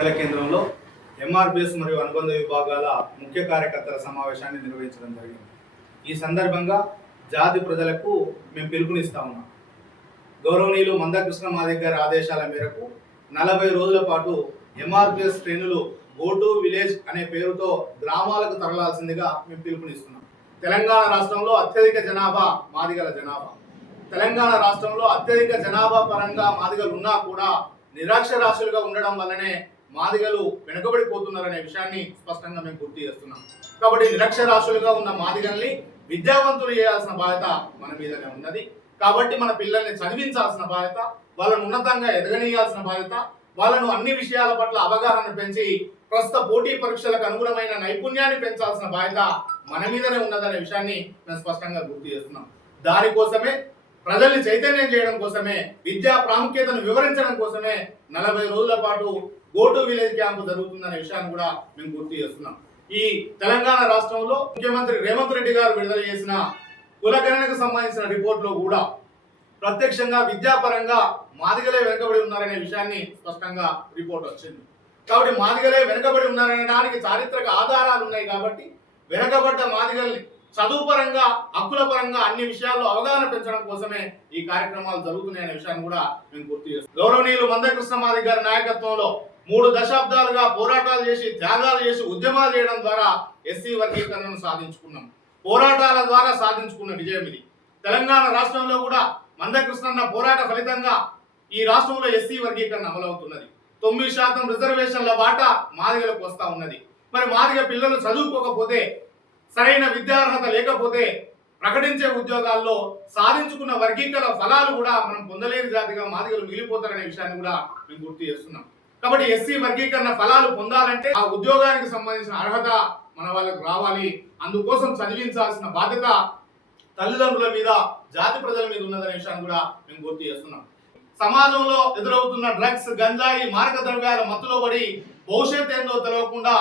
కేంద్రంలో ఎంఆర్పిఎస్ మరియు అనుబంధ విభాగాల ముఖ్య కార్యకర్తల సమావేశాన్ని నిర్వహించడం జరిగింది. ఈ సందర్భంగా జాతి ప్రజలకు మేము పిలుపునిస్తా ఉన్నాం. గౌరవనీయులు మందకృష్ణ మాదిగ గారి ఆదేశాల మేరకు 40 రోజుల పాటు ఎంఆర్పిఎస్ శ్రేణులు గో టు విలేజ్ అనే పేరుతో గ్రామాలకు తరలాల్సిందిగా మేము పిలుపునిస్తున్నాం. తెలంగాణ రాష్ట్రంలో అత్యధిక జనాభా మాదిగల జనాభా. తెలంగాణ రాష్ట్రంలో అత్యధిక జనాభా పరంగా మాదిగలు ఉన్నా కూడా నిరక్షరాస్యులుగా ఉండడం వల్లనే మాదిగలు వెనుకబడిపోతున్నారనే విషయాన్ని స్పష్టంగా మేము గుర్తు చేస్తున్నాం. కాబట్టి నిరక్షరాస్యులుగా ఉన్న మాదిగల్ని విద్యావంతులు చేయాల్సిన బాధ్యత మన మీదనే ఉన్నది. కాబట్టి మన పిల్లల్ని చదివించాల్సిన బాధ్యత, వాళ్ళను ఉన్నతంగా ఎదగనీయాల్సిన బాధ్యత, వాళ్ళను అన్ని విషయాల పట్ల అవగాహన పెంచి ప్రస్తుత పోటీ పరీక్షలకు అనుగుణమైన నైపుణ్యాన్ని పెంచాల్సిన బాధ్యత మన మీదనే ఉన్నదనే విషయాన్ని మేము స్పష్టంగా గుర్తు చేస్తున్నాం. దానికోసమే ప్రజల్ని చైతన్యం చేయడం కోసమే, విద్యా ప్రాముఖ్యతను వివరించడం కోసమే 40 రోజుల పాటు గో టు విలేజ్ క్యాంపు జరుగుతుందనే విషయాన్ని కూడా మేము గుర్తు చేస్తున్నాం. ఈ తెలంగాణ రాష్ట్రంలో ముఖ్యమంత్రి రేవంత్ రెడ్డి గారు విడుదల చేసిన కులగణనకు సంబంధించిన రిపోర్ట్లో కూడా ప్రత్యక్షంగా విద్యాపరంగా మాదిగలే వెనుకబడి ఉన్నారనే విషయాన్ని స్పష్టంగా రిపోర్ట్ వచ్చింది. కాబట్టి మాదిగలే వెనుకబడి ఉన్నారనే దానికి చారిత్రక ఆధారాలు ఉన్నాయి. కాబట్టి వెనుకబడ్డ మాదిగల్ని చదువు పరంగా, హక్కుల పరంగా అన్ని విషయాల్లో అవగాహన పెంచడం కోసమే ఈ కార్యక్రమాలు జరుగుతున్నాయనే విషయాన్ని కూడా మేము గుర్తు చేస్తాం. గౌరవనీయులు మందకృష్ణ మాదిగ గారి నాయకత్వంలో 3 దశాబ్దాలుగా పోరాటాలు చేసి, త్యాగాలు చేసి, ఉద్యమాలు చేయడం ద్వారా ఎస్సీ వర్గీకరణను సాధించుకున్నాం. పోరాటాల ద్వారా సాధించుకున్న విజయం ఇది. తెలంగాణ రాష్ట్రంలో కూడా మందకృష్ణ పోరాట ఫలితంగా ఈ రాష్ట్రంలో ఎస్సీ వర్గీకరణ అమలవుతున్నది. 9% రిజర్వేషన్ల వాటా మాదిగలకు వస్తా ఉన్నది. మరి మాదిగ పిల్లలు చదువుకోకపోతే, సరైన విద్యార్హత లేకపోతే ప్రకటించే ఉద్యోగాల్లో సాధించుకున్న వర్గీకరణ ఫలాలు కూడా మనం పొందలేని జాతిగా మాదిగలు మిగిలిపోతారనే విషయాన్ని కూడా మేము గుర్తు చేస్తున్నాం. కాబట్టి ఎస్సీ వర్గీకరణ ఫలాలు పొందాలంటే ఆ ఉద్యోగానికి సంబంధించిన అర్హత మన వాళ్ళకు రావాలి. అందుకోసం చదివించాల్సిన బాధ్యత తల్లిదండ్రుల మీద, జాతి ప్రజల మీద ఉన్నదనే విషయాన్ని కూడా మేము గుర్తు చేస్తున్నాం. సమాజంలో ఎదురవుతున్న డ్రగ్స్, గంజాయి, మారక ద్రవ్యాల మత్తులో పడి భవిష్యత్ ఏందో తెలియకుండా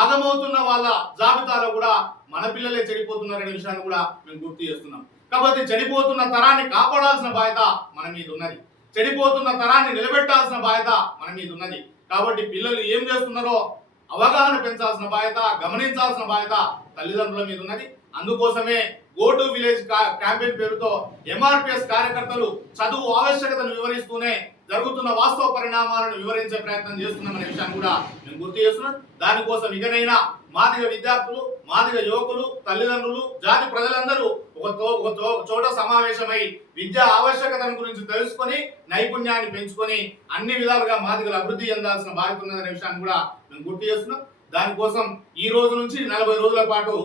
ఆగమవుతున్న వాళ్ళ జాబితాలో కూడా మన పిల్లలే చెడిపోతున్నారనే విషయాన్ని కూడా మేము గుర్తు చేస్తున్నాం. కాబట్టి చెడిపోతున్న తరాన్ని కాపాడాల్సిన బాధ్యత మన మీద ఉన్నది. చెడిపోతున్న తరాన్ని నిలబెట్టాల్సిన బాధ్యత మన మీద ఉన్నది. కాబట్టి పిల్లలు ఏం చేస్తున్నారో అవగాహన పెంచాల్సిన బాధ్యత, గమనించాల్సిన బాధ్యత తల్లిదండ్రుల మీద ఉన్నది. అందుకోసమే గో టు విలేజ్ క్యాంపెయిన్ పేరుతో ఎంఆర్పిఎస్ కార్యకర్తలు చదువు ఆవశ్యకతను వివరిస్తూనే జరుగుతున్న వాస్తవ పరిణామాలను వివరించే ప్రయత్నం చేస్తున్నామనే విషయాన్ని కూడా మేము గుర్తు చేస్తున్నాం. దానికోసం ఇకనైనా మాదిగ విద్యార్థులు, మాదిగ యువకులు, తల్లిదండ్రులు, జాతి ప్రజలందరూ ఒక చోట సమావేశమై విద్యా ఆవశ్యకతను గురించి తెలుసుకొని, నైపుణ్యాన్ని పెంచుకొని అన్ని విధాలుగా మాదిగలు అభివృద్ధి చెందాల్సిన బాధ్యత ఉన్నదనే విషయాన్ని కూడా మేము గుర్తు చేస్తున్నాం. దానికోసం ఈ రోజు నుంచి 40 రోజుల పాటు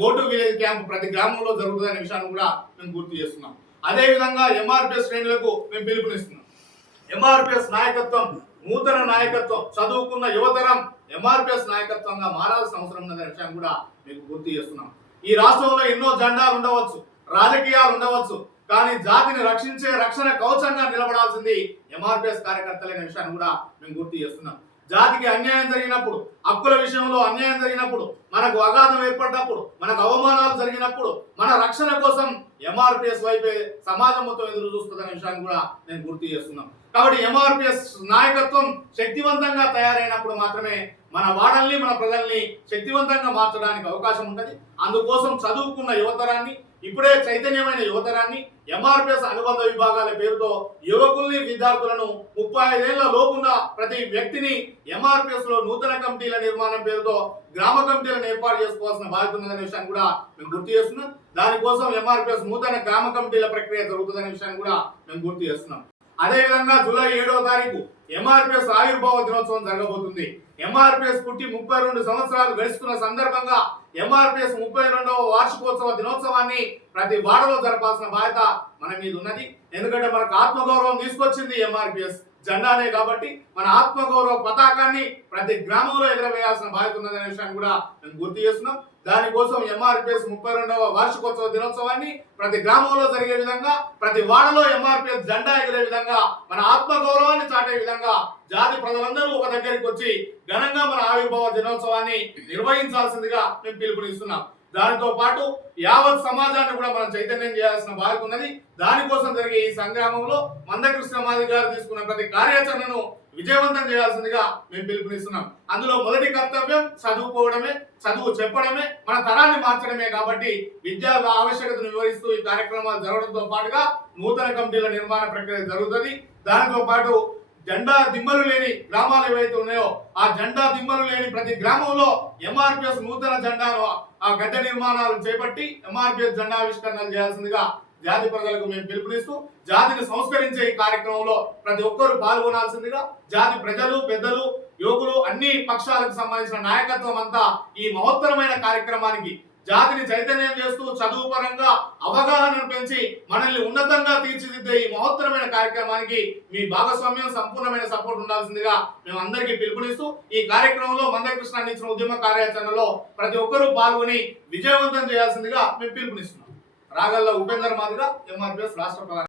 గో టు విలేజ్ క్యాంప్ ప్రతి గ్రామంలో జరుగుతుందనే విషయాన్ని కూడా మేము గుర్తు చేస్తున్నాం. అదేవిధంగా ఎంఆర్పిఎస్ శ్రేణులకు మేము పిలుపునిస్తున్నాం. ఎంఆర్పిఎస్ నాయకత్వం, నూతన నాయకత్వం, చదువుకున్న యువతరం ఎంఆర్పిఎస్ నాయకత్వంగా మారాల్సిన అవసరం ఉందనే విషయాన్ని కూడా మీకు గుర్తు చేస్తున్నాం. ఈ రాష్ట్రంలో ఎన్నో జెండాలు ఉండవచ్చు, రాజకీయాలు ఉండవచ్చు, కానీ జాతిని రక్షించే రక్షణ కవచంగా నిలబడాల్సింది ఎంఆర్పిఎస్ కార్యకర్తలనే విషయాన్ని కూడా మేము గుర్తు చేస్తున్నాం. జాతికి అన్యాయం జరిగినప్పుడు, హక్కుల విషయంలో అన్యాయం జరిగినప్పుడు, మనకు అగాధం ఏర్పడినప్పుడు, మనకు అవమానాలు జరిగినప్పుడు మన రక్షణ కోసం ఎంఆర్పిఎస్ వైపే సమాజం మొత్తం ఎదురు చూస్తుందనే విషయాన్ని కూడా నేను గుర్తు చేస్తున్నాం. కాబట్టి ఎంఆర్పిఎస్ నాయకత్వం శక్తివంతంగా తయారైనప్పుడు మాత్రమే మన వాడల్ని, మన ప్రజల్ని శక్తివంతంగా మార్చడానికి అవకాశం ఉంటుంది. అందుకోసం చదువుకున్న యువతరాన్ని, ఇప్పుడే చైతన్యమైన యువతరాన్ని ఎంఆర్పిఎస్ అనుబంధ విభాగాల పేరుతో యువకుల్ని, విద్యార్థులను 35 ఏళ్ల లోపున్న ప్రతి వ్యక్తిని ఎంఆర్పిఎస్ లో నూతన కమిటీల నిర్మాణం పేరుతో గ్రామ కమిటీలను ఏర్పాటు చేసుకోవాల్సిన బాధ్యత ఉందనే విషయాన్ని కూడా మేము గుర్తు చేస్తున్నాం. దానికోసం ఎంఆర్పిఎస్ నూతన గ్రామ కమిటీల ప్రక్రియ జరుగుతుందనే విషయాన్ని కూడా మేము గుర్తు చేస్తున్నాం. అదేవిధంగా జూలై 7వ తారీఖు ఎంఆర్పిఎస్ ఆవిర్భావ దినోత్సవం జరగబోతుంది. ఎంఆర్పిఎస్ పుట్టి 32 సంవత్సరాలు గడుస్తున్న సందర్భంగా ఎంఆర్పిఎస్ 32వ వార్షికోత్సవ దినోత్సవాన్ని ప్రతి వాడలో జరపాల్సిన బాధ్యత మన మీద ఉన్నది. ఎందుకంటే మనకు ఆత్మగౌరవం తీసుకొచ్చింది ఎంఆర్పిఎస్ జెండానే. కాబట్టి మన ఆత్మగౌరవ పతాకాన్ని ప్రతి గ్రామంలో ఎగరవేయాల్సిన బాధ్యత ఉన్నదనే విషయాన్ని కూడా మేము గుర్తు చేస్తున్నాం. దానికోసం ఎంఆర్పిఎస్ 32వ వార్షికోత్సవ దినోత్సవాన్ని ప్రతి గ్రామంలో జరిగే విధంగా, ప్రతి వాడలో ఎంఆర్పిఎస్ జెండా ఎగిరే విధంగా, మన ఆత్మగౌరవాన్ని చాటే విధంగా జాతి ప్రజలందరూ ఒక దగ్గరికి వచ్చి ఘనంగా మన ఆవిర్భావ దినోత్సవాన్ని నిర్వహించాల్సిందిగా మేము పిలుపునిస్తున్నాం. దానితో పాటు యావత్ సమాజాన్ని కూడా మనం చైతన్యం చేయాల్సిన బాధ్యత ఉన్నది. దానికోసం జరిగే ఈ సంగ్రామంలో మందకృష్ణ మాదిగ గారు తీసుకున్న ప్రతి కార్యాచరణను విజయవంతం చేయాల్సిందిగా మేము పిలుపునిస్తున్నాం. అందులో మొదటి కర్తవ్యం చదువుకోవడమే, చదువు చెప్పడమే, మన తరాన్ని మార్చడమే. కాబట్టి విద్యా ఆవశ్యకతను వివరిస్తూ ఈ కార్యక్రమాలు జరగడంతో పాటుగా నూతన కమిటీల నిర్మాణ ప్రక్రియ జరుగుతుంది. దానితో పాటు జెండా దిమ్మలు లేని గ్రామాలు ఏవైతే ఉన్నాయో ఆ జెండా దిమ్మలు లేని ప్రతి గ్రామంలో ఎంఆర్పిఎస్ నూతన జెండాను ఆ గద్దె నిర్మాణాలు చేపట్టి ఎంఆర్పిఎస్ జెండా ఆవిష్కరణలు చేయాల్సిందిగా జాతి ప్రజలకు మేము పిలుపునిస్తూ జాతిని సంస్కరించే ఈ కార్యక్రమంలో ప్రతి ఒక్కరూ పాల్గొనాల్సిందిగా జాతి ప్రజలు, పెద్దలు, యువకులు, అన్ని పక్షాలకు సంబంధించిన నాయకత్వం అంతా ఈ మహోత్తరమైన కార్యక్రమానికి జాతిని చైతన్యం చేస్తూ చదువు పరంగా అవగాహనను పెంచి మనల్ని ఉన్నతంగా తీర్చిదిద్దే ఈ మహోత్తరమైన కార్యక్రమానికి మీ భాగస్వామ్యం, సంపూర్ణమైన సపోర్ట్ ఉండాల్సిందిగా మేము అందరికీ పిలుపునిస్తూ ఈ కార్యక్రమంలో మందకృష్ణ అందించిన ఉద్యమ కార్యాచరణలో ప్రతి ఒక్కరూ పాల్గొని విజయవంతం చేయాల్సిందిగా మేము పిలుపునిస్తున్నాం. రాగల్ల ఉపేందర్ మాదిగా, ఎంఆర్పిఎస్ రాష్ట్ర ప్రధాన